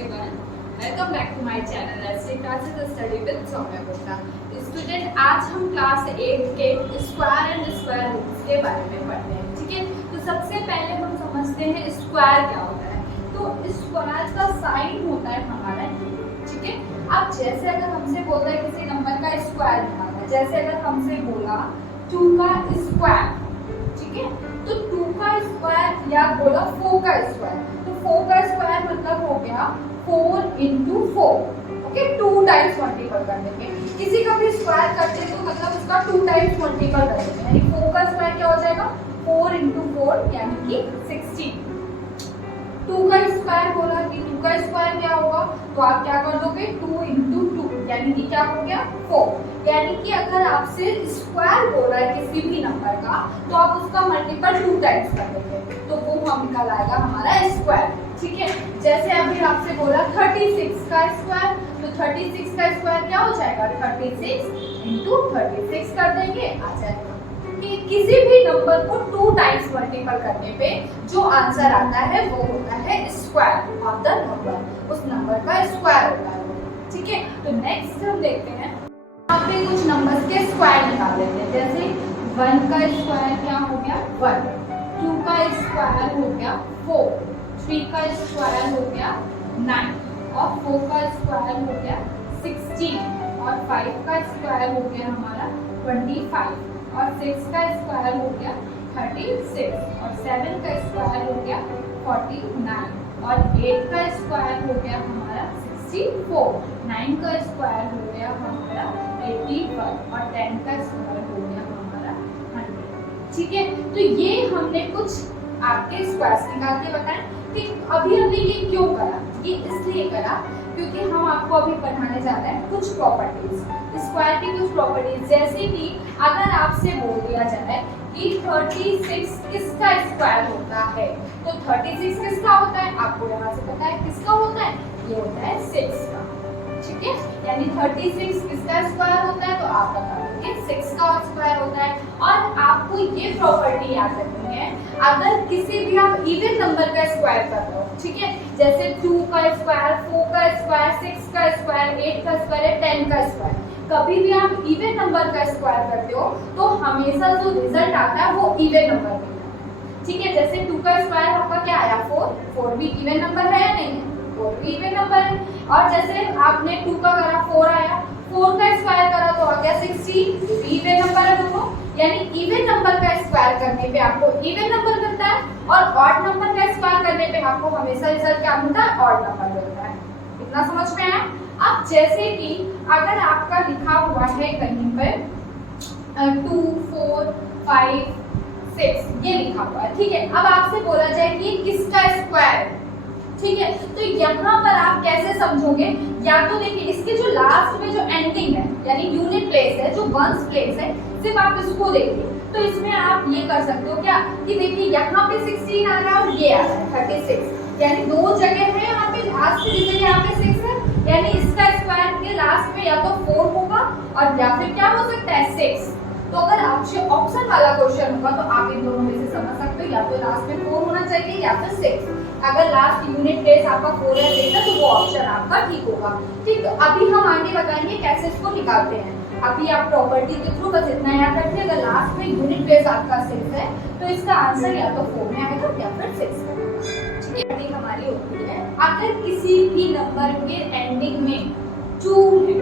everyone. Welcome back to my channel ST Classes Study with Saumya Gupta. Student, आज हम class 8 के square and square roots के बारे में पढ़ते हैं। ठीक है, तो सबसे पहले हम समझते हैं स्क्वायर क्या होता है। तो स्क्वायर का साइन होता है हमारा ये। ठीक है, अब जैसे अगर हमसे बोलता है किसी नंबर का स्क्वायर निकालना है, जैसे अगर हमसे बोला 2 का स्क्वायर, ठीक है, तो 2 का स्क्वायर या बोला 4 का स्क्वायर, तो 4 का स्क्वायर मतलब हो गया 4 into 4। ओके, 2 टाइम्स मल्टीपल कर देंगे। किसी का भी स्क्वायर करते हैं तो मतलब उसका 2 टाइम्स मल्टीपल कर देंगे, यानी 4 का स्क्वायर क्या हो जाएगा 4 into 4 यानी कि 16। 2 का स्क्वायर बोला कि 2 का स्क्वायर क्या होगा, तो आप क्या कर दोगे 2 into 2 यानी कि क्या हो गया 4। यानी कि अगर आपसे स्क्वायर बोला है किसी भी नंबर का तो आप उसका मल्टीपल 2 टाइम्स कर देंगे, तो वो हम निकल आएगा हमारा स्क्वायर। ठीक है, जैसे अभी आपसे बोला 36 का स्क्वायर, तो 36 का स्क्वायर क्या हो जाएगा 36 into 36 कर देंगे, आ जाएगा। कि किसी भी नंबर को 2 टाइम्स मल्टीपल करने पे जो आंसर आता है वो होता है स्क्वायर ऑफ द नंबर, उस नंबर का स्क्वायर होता है। ठीक है, तो नेक्स्ट हम देखते हैं, यहाँ पे कुछ नंबर्स के स्क्वायर निकाल लेते हैं। जैसे 1 का स्क्वायर क्या हो गया 1, 2 का स्क्वायर हो गया 4, 3 का स्क्वायर हो गया 9 और 4 का स्क्वायर हो गया 16 और 5 का स्क्वायर हो गया हमारा 25 और 6 का स्क्वायर हो गया 36 और 7 का स्क्वायर हो गया 49 और 8 का स्क्वायर हो गया हमारा 64, 9 का स्क्वायर हो गया हमारा 81 और 10 का स्क्वायर हो गया हमारा 100। ठीक है, तो ये हमने कुछ आपके स्क्वायर्स निकाल के बताएं कि अभी हमने ये क्यों करा, ये इसलिए करा क्योंकि हम आपको अभी पढ़ाने जा रहे हैं कुछ प्रॉपर्टीज, स्क्वायर की कुछ प्रॉपर्टीज। जैसे कि अगर आपसे बोल दिया जाए कि 36 किसका स्क्वायर होता है, तो 36 किसका होता है आपको यहाँ से पता है, किसका होता है, ये होता है 6 का। ठीक है, यानी 36 किसका स्क्वायर होता है, तो आप बता दोगे 6 का स्क्वायर होता है। और आपको ये प्रॉपर्टी याद रखनी है, अगर किसी भी आप इवन नंबर का स्क्वायर कर रहे हो, ठीक है, जैसे 2 का स्क्वायर, 4 का स्क्वायर, 6 का स्क्वायर, 8 का स्क्वायर, 10 का स्क्वायर, कभी भी आप इवन नंबर का स्क्वायर करते हो तो हमेशा जो रिजल्ट आता है वो इवन नंबर में आता है। ठीक है, जैसे 2 का स्क्वायर आपका क्या आया 4 भी इवन नंबर है या नहीं है, 4 भी इवन नंबर है। और जैसे आपने 2 का करा 4 आया, 4 का स्क्वायर करा तो आ गया 16, इवन नंबर है दोनों। यानी इवन नंबर का स्क्वायर करने पे आपको इवन नंबर मिलता है और ऑड नंबर का स्क्वायर करने पे आपको हमेशा रिजल्ट क्या मिलता है, ऑड नंबर मिलता है। इतना समझ में आया। अब जैसे कि अगर आपका लिखा हुआ है कहीं पर 2, 4, 5, 6 ये लिखा हुआ है, ठीक है, अब आपसे बोला जाए कि किसका स्क्वायर है, ठीक है, तो यहाँ पर आप कैसे समझोगे, या तो देखिए इसके जो लास्ट में जो एंडिंग है यानी यूनिट प्लेस है, जो वंस प्लेस है, सिर्फ आप इसको देखिए तो इसमें आप ये कर सकते हो क्या कि देखिए यहाँ पे 16 आ रहा है और ये आ रहा है 36, यानी दो जगह है यहाँ पे, लास्ट की जगह यहाँ पे 6 है, यानी इसका स्क्वायर के लास्ट में या तो 4 होगा और या फिर क्या हो सकता है 6। तो अगर आपसे ऑप्शन वाला क्वेश्चन होगा तो आप इन दोनों में से समझ सकते हो, या तो लास्ट में 4 होना चाहिए या फिर 6। अगर लास्ट यूनिट प्लेस आपका 4 है देखना तो वो ऑप्शन आपका ठीक होगा। ठीक, तो अभी हम आगे बताएंगे कैसे इसको निकालते हैं। अभी आप प्रॉपर्टी के थ्रू बस इतना याद रखिए, अगर लास्ट में यूनिट प्लेस आपका 6 है तो इसका आंसर या तो 4 में आएगा या फिर 6 में। ठीक है, हमारी होती है अगर किसी भी नंबर के एंडिंग में 2 है,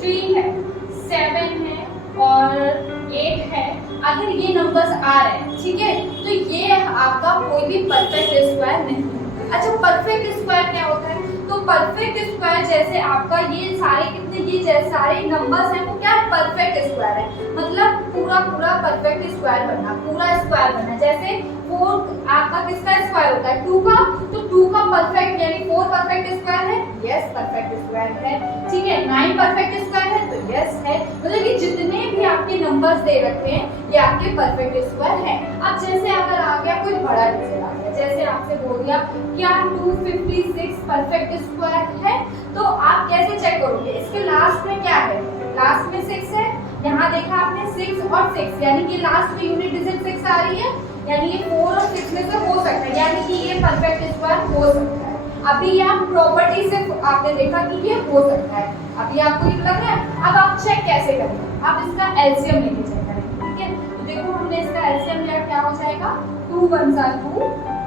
3 है, 7 है और 8 है, अगर ये नंबर्स आ रहे हैं, ठीक है, तो ये आपका कोई भी परफेक्ट स्क्वायर नहीं है। अच्छा, परफेक्ट स्क्वायर क्या होता है, तो परफेक्ट स्क्वायर जैसे आपका ये सारे कितने, ये जैसे सारे नंबर्स हैं वो क्या है परफेक्ट स्क्वायर है, मतलब पूरा पूरा परफेक्ट स्क्वायर बनना, पूरा स्क्वायर बनना। जैसे 4 आपका किसका स्क्वायर होता है 2 का, तो 2 का परफेक्ट यानी 4 परफेक्ट स्क्वायर है, यस परफेक्ट स्क्वायर है। ठीक है, 9 परफेक्ट स्क्वायर है तो यस है, मतलब कि जितने भी आपके नंबर्स दे रखे हैं ये आपके परफेक्ट स्क्वायर है। अब जैसे अगर आ गया कोई बड़ा डिजिट आ गया, जैसे आपसे बोल दिया क्या 256 परफेक्ट स्क्वायर है, तो आप कैसे चेक करोगे, इसके लास्ट में क्या है, लास्ट में 6 है, यहाँ देखा आपने 6 और 6 यानी कि लास्ट में यूनिट डिजिट 6 आ रही है, यानी ये 4 और 6 में से हो सकता है, यानी कि ये परफेक्ट स्क्वायर हो सकता है। अभी ये आप प्रॉपर्टी से आपने देखा कि ये हो सकता है, अभी आपको ये लग रहा है। अब आप चेक कैसे करेंगे, आप इसका एलसीएम लेके चेक करेंगे, ठीक है। तो देखो हमने इसका एलसीएम लिया, क्या हो जाएगा 2 1 2,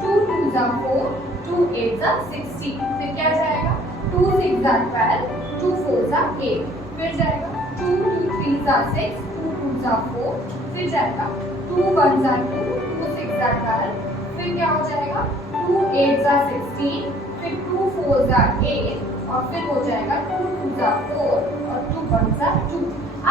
2 2 4, 2 8 16, फिर क्या जाएगा 2 6 12, 2 4 8, फिर जाएगा 2 2 3 6, 2 2 4, फिर जाएगा 2 1 2, 2 6 12, फिर क्या हो जाएगा 2 8 16, फिर 2 4 8, और फिर हो जाएगा 2 2 4 और 2 1 2।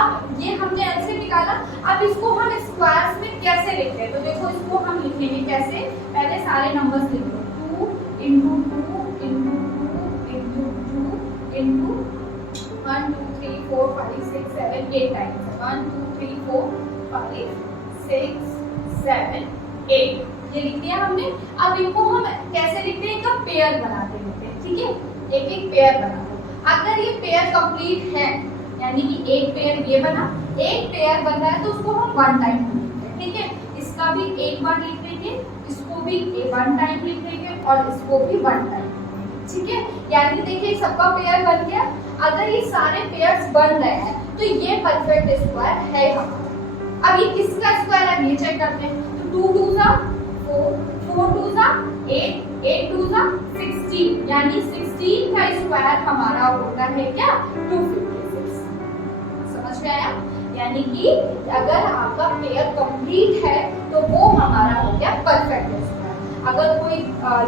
अब ये हमने ऐसे निकाला। अब इसको हम स्क्वायर्स में कैसे लिखते हैं, तो देखो इसको हम लिखेंगे कैसे, पहले सारे नंबर्स लिख लो, 2 into 2 into 2 into 2 into 1 2 3 4 5 6 7 8 times, 1 2 3 4 5 6 7 8 ये लिख दिया हमने। अब इनको हम कैसे लिखते हैं, इनका पेयर बनाते हैं, ठीक है, एक एक पेयर बना दो। अगर ये पेयर कंप्लीट है, यानी कि एक पेयर ये बना, एक पेयर बन रहा है, तो उसको हम वन टाइम लिखते हैं, ठीक है। इसका भी एक बार लिख देंगे, इसको भी वन टाइम लिख देंगे, और इसको भी वन टाइम, ठीक है। यानी देखिए सबका पेयर बन गया। अगर ये सारे पेयर्स बन रहे हैं तो ये परफेक्ट स्क्वायर है हमारा। अब ये किसका स्क्वायर है ये चेक करते हैं। तो 2 2 4, 4 2 8, 8 2 16, यानी 16 का स्क्वायर हमारा होता है क्या 256। समझ में आया? यानी कि अगर आपका पेयर कंप्लीट है तो वो हमारा हो गया परफेक्ट स्क्वायर। अगर कोई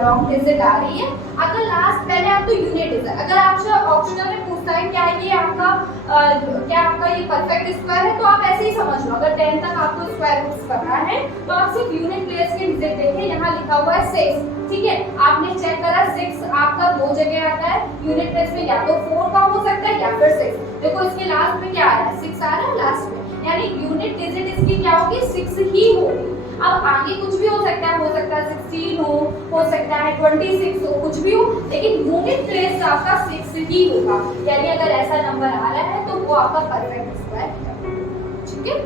लॉन्ग डिजिट आ रही है, अगर लास्ट पहले आप तो यूनिट डिजिट, अगर आपसे ऑप्शनल में पूछता है क्या ये आपका ये परफेक्ट स्क्वायर है, तो आप ऐसे ही समझ लो। अगर 10 तक आपको स्क्वायर रूट्स करना है तो आप सिर्फ यूनिट प्लेस के डिजिट देखें, यहाँ लिखा हुआ है 6, ठीक है। आपने चेक करा 6 आपका दो जगह आता है यूनिट प्लेस में, या तो 4 का हो सकता है या फिर 6। देखो इसके लास्ट में क्या आ रहा है 6 आ रहा है लास्ट में, यानी यूनिट डिजिट इसकी क्या होगी 6 ही होगी। अब आगे कुछ भी हो सकता है 16 हो सकता है 26 हो, कुछ भी हो, लेकिन यूनिट प्लेस आपका 6 ही होगा। यानी अगर ऐसा नंबर आ रहा है तो वो आपका परफेक्ट स्क्वायर है, ठीक है।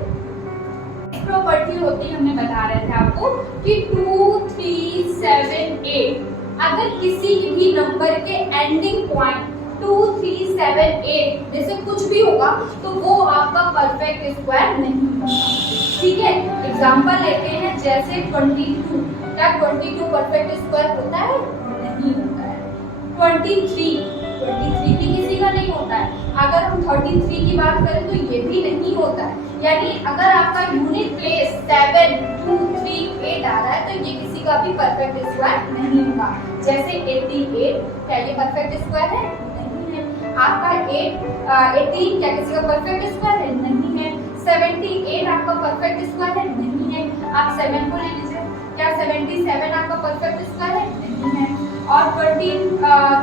प्रॉपर्टी होती है, हमने बता रहे थे आपको कि 2 3 7 8 अगर किसी भी नंबर के एंडिंग पॉइंट 2 3 7 8 जैसे कुछ भी होगा तो वो आपका परफेक्ट स्क्वायर नहीं होगा, ठीक है। एग्जांपल लेते हैं जैसे 22, क्या 22 परफेक्ट स्क्वायर होता है? नहीं होता है। 23 भी किसी का नहीं होता है। अगर हम 33 की बात करें तो ये भी नहीं होता है। यानी अगर आपका यूनिट प्लेस 7 2 3 8 आ रहा है तो ये किसी का भी परफेक्ट स्क्वायर नहीं होगा। जैसे 88, क्या ये परफेक्ट स्क्वायर है? नहीं है। आपका 18 क्या किसी का परफेक्ट स्क्वायर है? नहीं है। 78 आपका परफेक्ट स्क्वायर है? नहीं है। आप 7 को ले लीजिए, क्या 77 आपका परफेक्ट स्क्वायर है? नहीं है। और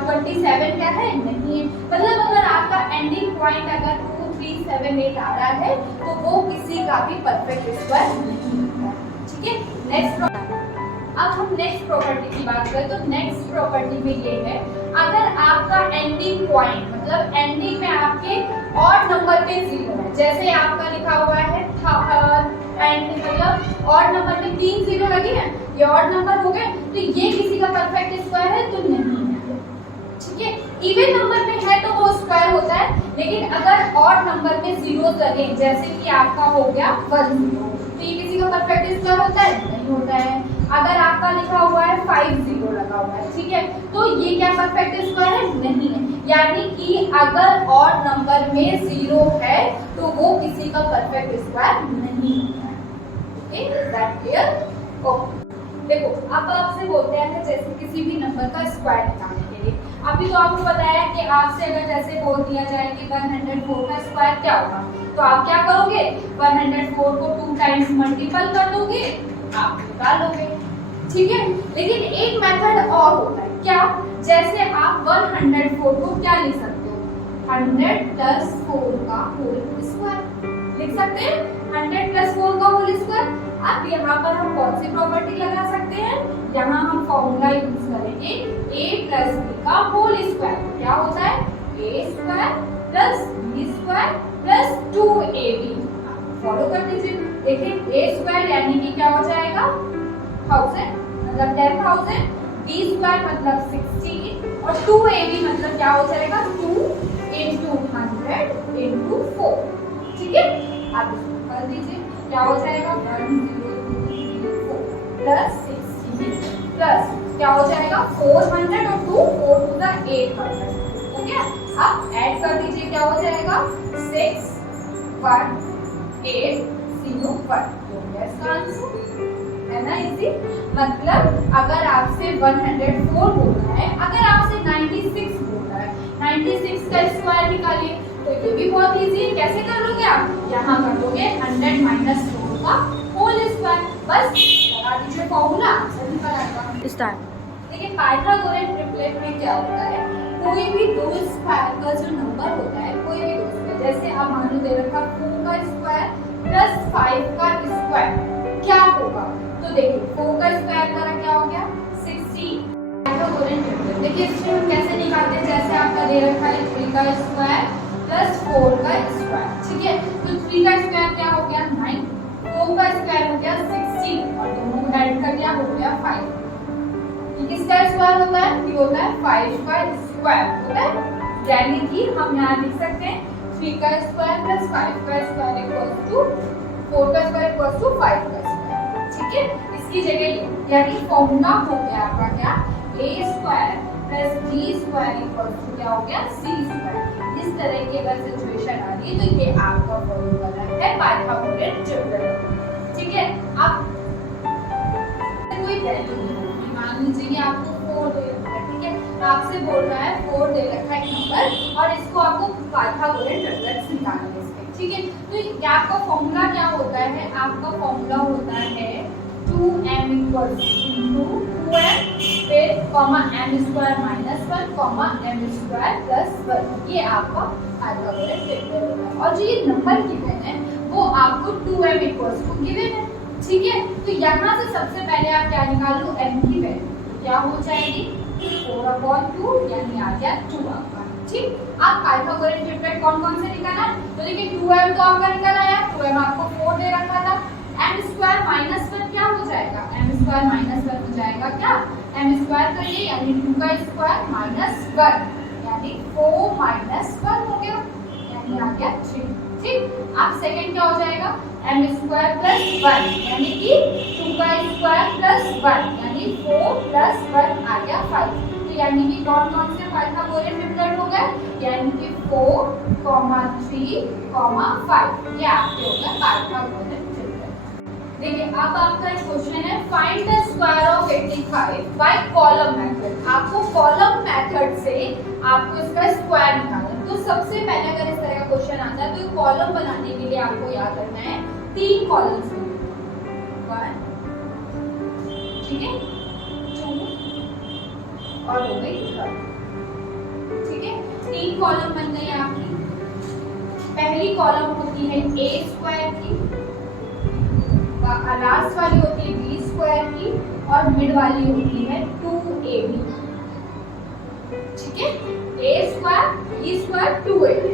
27 क्या है? नहीं है। मतलब अगर आपका एंडिंग पॉइंट अगर 2 3 7 8 आ रहा है तो वो किसी का भी परफेक्ट स्क्वायर नहीं होता, ठीक है। नेक्स्ट, अब हम नेक्स्ट प्रॉपर्टी की बात करें तो नेक्स्ट प्रॉपर्टी में ये है, अगर आपका एंडिंग पॉइंट मतलब एंडिंग में आपके ऑड नंबर पे 0 है, जैसे आपका लिखा हुआ है एंड मतलब ऑड नंबर में 3 0 लगे हैं, ये ऑड नंबर हो गए, तो ये किसी का परफेक्ट स्क्वायर है तो नहीं है, ठीक है। इवन नंबर में है तो वो स्क्वायर होता है, लेकिन अगर ऑड नंबर में 0 लगे जैसे कि आपका हो गया 1 0, तो ये किसी का परफेक्ट स्क्वायर होता है? नहीं होता है। अगर आपका लिखा हुआ है 5 0 लगा हुआ है, ठीक है, तो ये क्या परफेक्ट स्क्वायर है? नहीं है। यानी कि अगर ऑड नंबर में 0 है तो वो किसी का परफेक्ट स्क्वायर नहीं होता है, okay, is that clear? Okay, देखो अब आपसे बोलते हैं जैसे किसी भी नंबर का स्क्वायर निकालने के लिए, अभी तो आपको बताया कि आपसे अगर जैसे बोल दिया जाए कि 104 का स्क्वायर क्या होगा, तो आप क्या करोगे 104 को 2 टाइम्स मल्टीपल कर दोगे, आप निकाल लोगे, ठीक है। लेकिन एक मेथड और होता है, क्या? जैसे आप 104 को क्या लिख सकते हो 100 प्लस 4 का होल स्क्वायर लिख सकते हैं, 100 प्लस 4 का होल स्क्वायर। अब यहाँ पर हम कौन सी प्रॉपर्टी लगा सकते हैं? यहाँ हम फॉर्मूला यूज करेंगे a प्लस b का होल स्क्वायर, क्या होता है a square plus b square plus 2ab। Follow कर दीजिए, देखिए a स्क्वायर यानी कि क्या हो जाएगा 1000 मतलब 10,000, b स्क्वायर मतलब 16 और 2ab मतलब क्या हो जाएगा 2 into 100 into 4। ठीक है, आप इसको कर दीजिए, क्या हो जाएगा 10234 प्लस 16 प्लस क्या हो जाएगा 400 और 2 4 to the 800। हो गया, अब ऐड कर दीजिए, क्या हो जाएगा 6 1 8 0 1। हो गया इसका आंसर, है ना इजी। मतलब अगर आपसे 104 बोलना है, अगर आपसे 96 बोलना है, 96 का स्क्वायर निकालिए, तो ये भी बहुत इजी है। कैसे कर लोगे आप, यहाँ कर लोगे 100 माइनस 4 का होल स्क्वायर, बस लगा दीजिए फॉर्मूला, आंसर निकल आएगा। स्टार्ट। देखिए पाइथागोरस ट्रिपलेट में क्या होता है, कोई भी दो स्क्वायर का जो नंबर होता है, कोई भी दो स्क्वायर, जैसे आप मान लो दे रखा 4 का स्क्वायर प्लस 5 का स्क्वायर क्या होगा, तो देखिए 4 का स्क्वायर करा क्या हो गया 60। पाइथागोरस ट्रिपलेट देखिए इसमें हम कैसे निकालते हैं, जैसे आपका दे रखा है 3 का स्क्वायर प्लस 4 का स्क्वायर, ठीक है, तो 3 का स्क्वायर क्या हो गया 9, 4 का स्क्वायर हो गया 16 और दोनों को ऐड कर दिया हो गया 5। किसका स्क्वायर होता है, ये होता है 5 का स्क्वायर होता है, यानी कि हम यहाँ लिख सकते हैं 3 का स्क्वायर प्लस 5 का स्क्वायर इक्वल्स टू 4 का स्क्वायर इक्वल्स टू 5 का स्क्वायर। ठीक है, इसकी जगह यानी फॉर्मूला हो गया आपका क्या a square plus b square equals to क्या हो गया c स्क्वायर। इस तरह की अगर सिचुएशन आ रही है तो ये आपका फॉर्मूला है पाइथागोरस ट्रिपलेट। ठीक है, अब कोई वैल्यू मान लीजिए आपको 4 दे रखा है, ठीक है, आपसे बोल रहा है 4 दे रखा है नंबर और इसको आपको पाइथागोरस ट्रिपलेट निकालना है इसके। ठीक है, तो आपका फॉर्मूला क्या होता है, आपका फॉर्मूला होता है 2m इक्वल्स टू 2m फिर comma m square minus 1 comma m square plus 1, ये आपका पाइथागोरस ट्रिपलेट होता है। और जो ये नंबर गिवन है वो आपको 2m इक्वल्स टू गिवन है। ठीक है, तो यहाँ से सबसे पहले आप क्या निकाल लो m की वैल्यू क्या हो जाएगी 4/2 यानी आ गया 2 आपका। ठीक, आप पाइथागोरस ट्रिपलेट कौन कौन से निकाला, तो देखिए 2m तो आपका निकल आया, 2m आपको 4 दे रखा था, m स्क्वायर माइनस 1 क्या हो जाएगा, m स्क्वायर माइनस 1 हो जाएगा क्या, m स्क्वायर तो ये यानी 2 का स्क्वायर माइनस 1 यानी 4 माइनस 1 हो गया यानी आ गया 3। ठीक, अब सेकंड क्या हो जाएगा m स्क्वायर प्लस 1 यानी कि 2 का स्क्वायर प्लस 1 यानी 4 प्लस 1 आ गया 5। तो यानी कि कौन कौन से पाइथागोरस ट्रिपलेट हो गए, यानी कि 4, 3, 5 ये आपके हो गए पाइथागोरस ट्रिपलेट। देखिए अब आपका क्वेश्चन है find the square of 85 by column method. आपको कॉलम मेथड से आपको इसका स्क्वायर निकालना है। तो सबसे पहले अगर इस तरह का क्वेश्चन आता है तो कॉलम बनाने के लिए आपको याद रखना है 3 कॉलम्स, 1 ठीक है 2 और हो गई 3। ठीक है, 3 कॉलम बन गई आपकी। पहली कॉलम होती है a स्क्वायर की, लास्ट वाली होती है b स्क्वायर की और मिड वाली होती है 2ab। ठीक है, a square b square 2ab।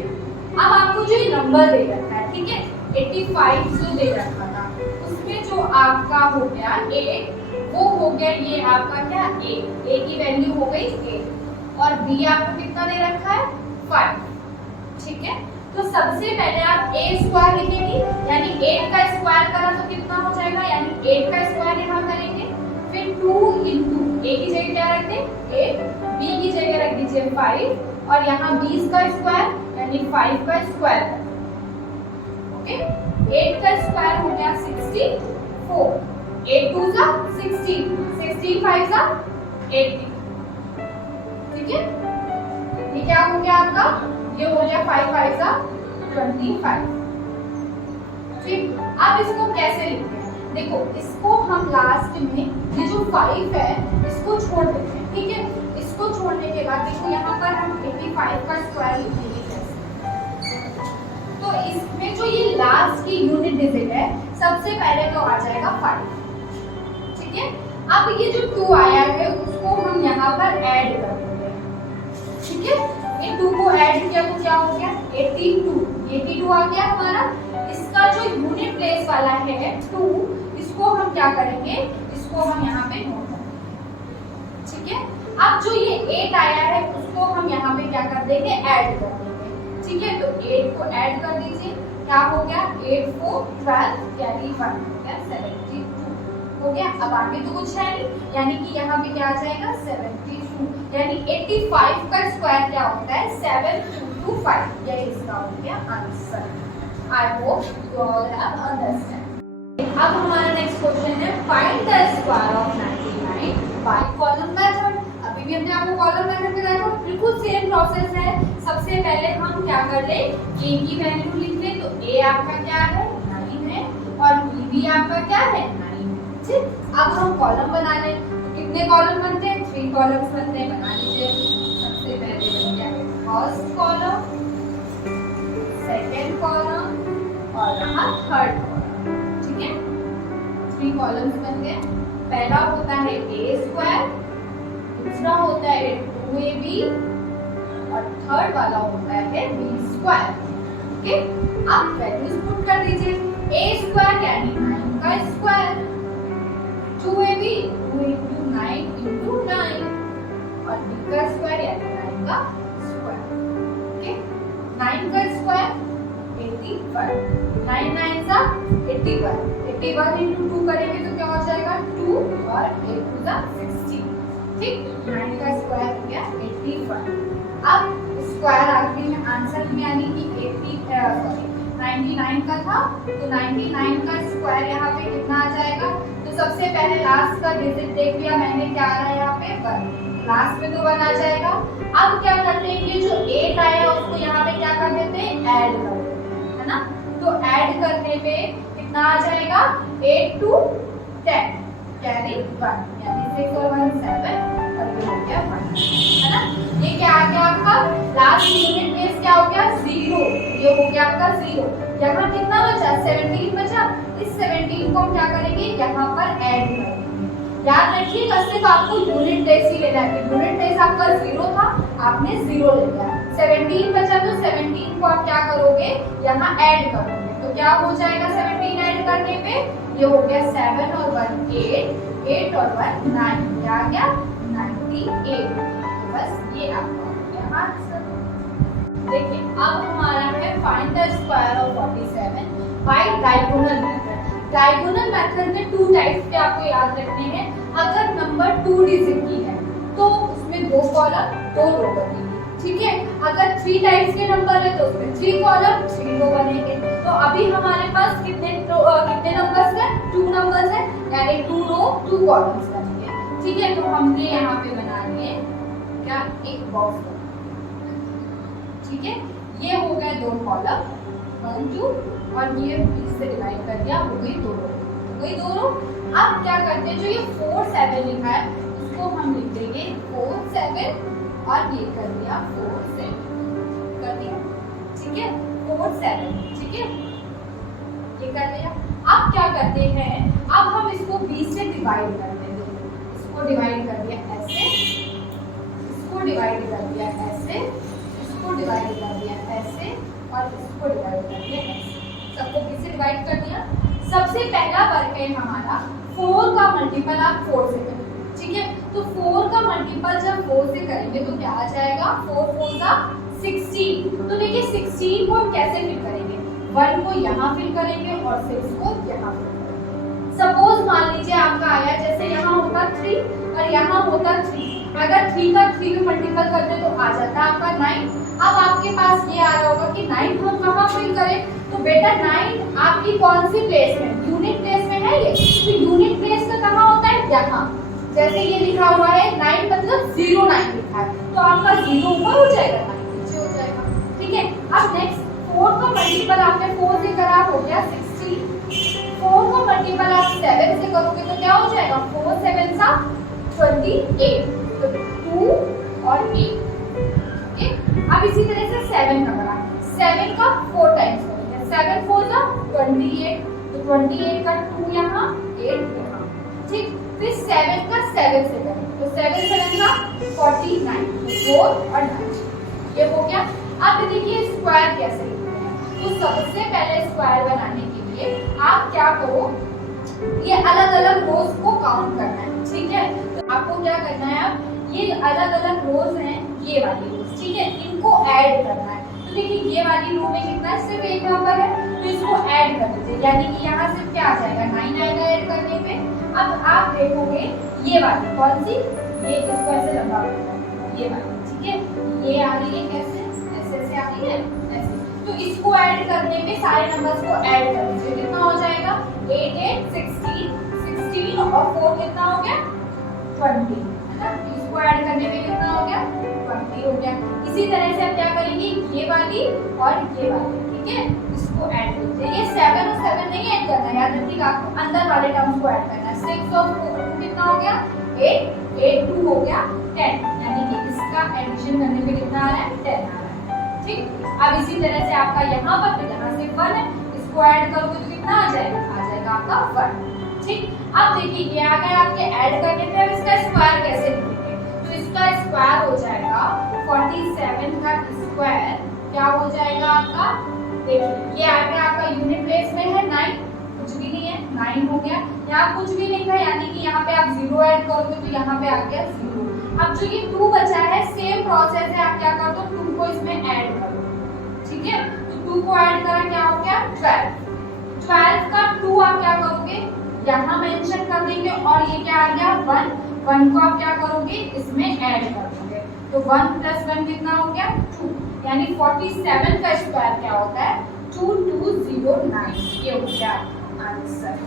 अब आपको जो ये नंबर दे रखा है, ठीक है 85 जो दे रखा था उसमें जो आपका हो गया a वो हो गया ये आपका क्या a की वैल्यू हो गई 8 और b आपको कितना दे रखा है 5। ठीक है, तो सबसे पहले आप a स्क्वायर लिखेंगे यानी 8 का स्क्वायर करा तो कितना हो जाएगा, यानी 8 का स्क्वायर यहाँ करेंगे, फिर 2 into a की जगह क्या रख दें 8, b की जगह रख दीजिए 5 और यहाँ 20 का स्क्वायर यानी 5 का स्क्वायर। ओके, 8 का स्क्वायर हो गया 64, 8 2 जा 16, 16 5 जा 80। ठीक है, ये क्या हो गया आपका, ये हो गया 5 5 जा 25। ठीक, अब इसको कैसे लिखते हैं, देखो इसको हम लास्ट में ये जो 5 है इसको छोड़ देते हैं। ठीक है, इसको छोड़ने के बाद देखो यहाँ पर हम 85 का स्क्वायर लिखेंगे कैसे, तो इसमें जो ये लास्ट की यूनिट डिजिट है सबसे पहले तो आ जाएगा 5। ठीक है, अब ये जो 2 आया है उसको हम यहाँ पर ऐड कर देंगे। ठीक है, ये 2 को ऐड किया तो क्या हो गया 82 आ गया हमारा। इसका जो यूनिट प्लेस वाला है 2, इसको हम क्या करेंगे, इसको हम यहाँ पे नोट करेंगे। ठीक है, अब जो ये 8 आया है उसको हम यहाँ पे क्या कर देंगे, ऐड कर देंगे। ठीक है, तो 8 को ऐड कर दीजिए, क्या हो गया 8 4 12 यानी 1 हो गया 72 हो गया। अब आगे तो कुछ है नहीं, यानी कि यहाँ पे क्या आ जाएगा 72, यानी 85 का स्क्वायर क्या होता है 725, यही इसका हो गया answer. I hope you all have understand. अब हमारा नेक्स्ट क्वेश्चन है find the square of 99 by column method. अभी भी हमने आपको कॉलम मेथड बताया था, बिल्कुल सेम प्रोसेस है। सबसे पहले हम क्या कर ले, a की वैल्यू लिख ले, तो a आपका क्या है 9 है और b भी आपका क्या है 9 है। ठीक, अब हम कॉलम बना ले, कितने कॉलम बनते हैं 3 कॉलम्स बनते हैं, बना लीजिए। सबसे पहले बन गया फर्स्ट कॉलम, सेकंड कॉलम और रहा थर्ड कॉलम। ठीक है, 3 कॉलम्स बन गए। पहला होता है a स्क्वायर, दूसरा होता है 2ab और थर्ड वाला होता है b स्क्वायर। ओके, अब वैल्यूज पुट कर दीजिए। a स्क्वायर यानी 9 का स्क्वायर, 2ab 2 into 9 into 9 और b का स्क्वायर यानी 9 का स्क्वायर। ओके, 9 का स्क्वायर 81, 9 9 सा 81, 81 into 2 करेंगे तो क्या हो जाएगा 2 और 8 2 सा 16। ठीक, 9 का स्क्वायर हो गया 81। अब स्क्वायर आखिरी में आंसर में यानी कि 99 का था, तो 99 का स्क्वायर यहाँ पे कितना आ जाएगा। तो सबसे पहले लास्ट का डिजिट देख लिया मैंने, क्या आ रहा है यहाँ पे 1, लास्ट में तो 1 आ जाएगा। अब क्या करते हैं, ये जो 8 आया उसको यहाँ पे क्या कर देते हैं, ऐड कर देते हैं, है ना। तो ऐड करने पे कितना आ जाएगा 8 to 10 कैरी 1, यानी 6 और 1 7 और ये हो गया 1, है ना। ये क्या आ गया आपका लास्ट यूनिट बेस क्या हो गया 0, ये हो गया आपका 0। यहाँ कितना बचा 17 बचा, इस 17 को हम क्या करेंगे यहाँ पर ऐड करेंगे। याद रखिएगा सिर्फ आपको यूनिट बेस ही लेना है, यूनिट बेस आपका 0 था, आपने 0 ले लिया। 17 बचा तो 17 को आप क्या करोगे यहाँ ऐड करोगे, तो क्या हो जाएगा 17 ऐड करने पे, ये हो गया 7 और 1 8, 8 और 1 9, क्या आ गया 98। तो बस ये आपका हो गया आंसर। देखिए अब हमारा है find the square of 47 bye diagonal method. Diagonal method में 2 टाइप्स के आपको याद रखने हैं। अगर नंबर 2 डिजिट की है तो उसमें 2 कॉलम 2 रो बनेगी। ठीक है, अगर 3 टाइप्स के नंबर है तो उसमें 3 कॉलम 3 रो बनेंगे। तो अभी हमारे पास कितने नंबर्स हैं 2 नंबर्स हैं, यानी 2 रो 2 कॉलम्स बनेंगे। ठीक है, तो हमने यहाँ पे बना लिए क्या एक बॉक्स। ठीक है, ये हो गए 2 कॉलम 1 2 और ये इससे डिवाइड कर दिया, हो गई 2 रो, हो गई 2 रो। अब क्या करते हैं, जो ये 4 7 लिखा है उसको हम लिख देंगे 4 7 और ये कर दिया 4 7 कर दिया। ठीक है, 4 7, ठीक है, ये कर लिया। अब क्या करते हैं, अब हम इसको 20 से डिवाइड कर देंगे। इसको डिवाइड कर दिया ऐसे, इसको डिवाइड कर दिया ऐसे, इसको डिवाइड कर दिया ऐसे और इसको डिवाइड कर दिया ऐसे, सबको 20 से डिवाइड कर दिया। सबसे पहला वर्क है हमारा 4 का मल्टीपल आप 4 से करेंगे। ठीक है, तो 4 का मल्टीपल जब 4 से करेंगे तो क्या आ जाएगा 4 4 का 16। तो देखिए 16 को हम कैसे फिल करेंगे, 1 को यहाँ फिल करेंगे और 6 को यहाँ फिल करेंगे। सपोज मान लीजिए आपका आया जैसे यहाँ होता 3 और यहाँ होता 3, अगर 3 का 3 में मल्टीपल करते तो आ जाता है आपका 9। अब आपके पास ये आ रहा होगा कि 9 हम कहाँ फिल करें, तो बेटा 9 आपकी कौन सी प्लेस में, यूनिट प्लेस में है ये, तो यूनिट प्लेस का कहाँ होता है यहाँ। जैसे ये लिखा हुआ है 9 मतलब 0 9 लिखा है, तो आपका 0 ऊपर हो जाएगा 9 नीचे हो जाएगा। ठीक है, अब नेक्स्ट 4 का मल्टीपल आपने 4 से करा हो गया 16, 4 का मल्टीपल आप 7 से करोगे तो क्या हो जाएगा 4 7 सा 28, तो 2 और 8। ओके, अब इसी तरह से 7 का करा, 7 का 4 टाइम्स करेंगे, 7 4 सा 28, तो 28 का 2 यहाँ 8 यहाँ। ठीक, फिर 7 का 7 से करें तो 7 7 का 49, तो 4 और 9, ये हो गया। अब देखिए स्क्वायर कैसे लिखते हैं, तो सबसे पहले स्क्वायर बनाने के लिए आप क्या करो, ये अलग अलग रोज को काउंट करना है। ठीक है, तो आपको क्या करना है, अब ये अलग अलग रोज हैं, ये वाली रोज, ठीक है, इनको ऐड करना है। तो देखिए ये वाली रो में कितना है, सिर्फ एक नंबर है, तो इसको ऐड कर दीजिए, यानी कि यहाँ से क्या आ जाएगा 9 आएगा ऐड करने पे। अब आप देखोगे ये वाली कौन सी, ये इसको ऐसे लंबा करना, ये वाली, ठीक है, ये आ रही है कैसे, ऐसे ऐसे आ रही है ऐसे, तो इसको ऐड करने पे सारे नंबर्स को ऐड कर दीजिए, कितना हो जाएगा 8 8 16 16 और 4 कितना हो गया 20, है ना। इसको ऐड करने पे कितना हो गया 20 हो गया। इसी तरह से आप क्या करेंगे, ये वाली और ये वाली, ठीक है, इसको ऐड कीजिए। ये 7 और 7 नहीं ऐड करना है, याद रखिएगा आपको अंदर वाले टर्म्स को ऐड करना है। 6 और 4 कितना हो गया 8 8 2 हो गया 10, यानी कि इसका एडिशन करने पे कितना आ रहा है 10 आ रहा है, ठीक। अब इसी तरह से आपका यहाँ पर तो यहाँ से 1 है, इसको ऐड करोगे तो कितना आ जाएगा आपका 1, ठीक। अब देखिए ये आ गया आपके ऐड करने पे। अब इसका स्क्वायर कैसे लिखेंगे, तो इसका स्क्वायर हो जाएगा 47 का स्क्वायर क्या हो जाएगा आपका, देखिए ये आ गया आपका यूनिट प्लेस में है 9, कुछ भी नहीं है 9 हो गया, यहाँ कुछ भी नहीं था, यानी कि यहाँ पे आप 0 ऐड करोगे तो यहाँ पे आ गया 0। अब जो ये 2 बचा है, सेम प्रोसेस है, आप क्या कर दो 2 को इसमें ऐड कर दो, ठीक है, तो 2 को ऐड करा क्या हो गया 12 का 2 आप क्या करोगे यहाँ मेंशन कर देंगे, और ये क्या आ गया 1 को आप क्या करोगे इसमें ऐड कर दोगे, तो 1 + 1 कितना हो गया 2, यानी 47 का स्क्वायर क्या होता है 2209, ये हो गया आंसर।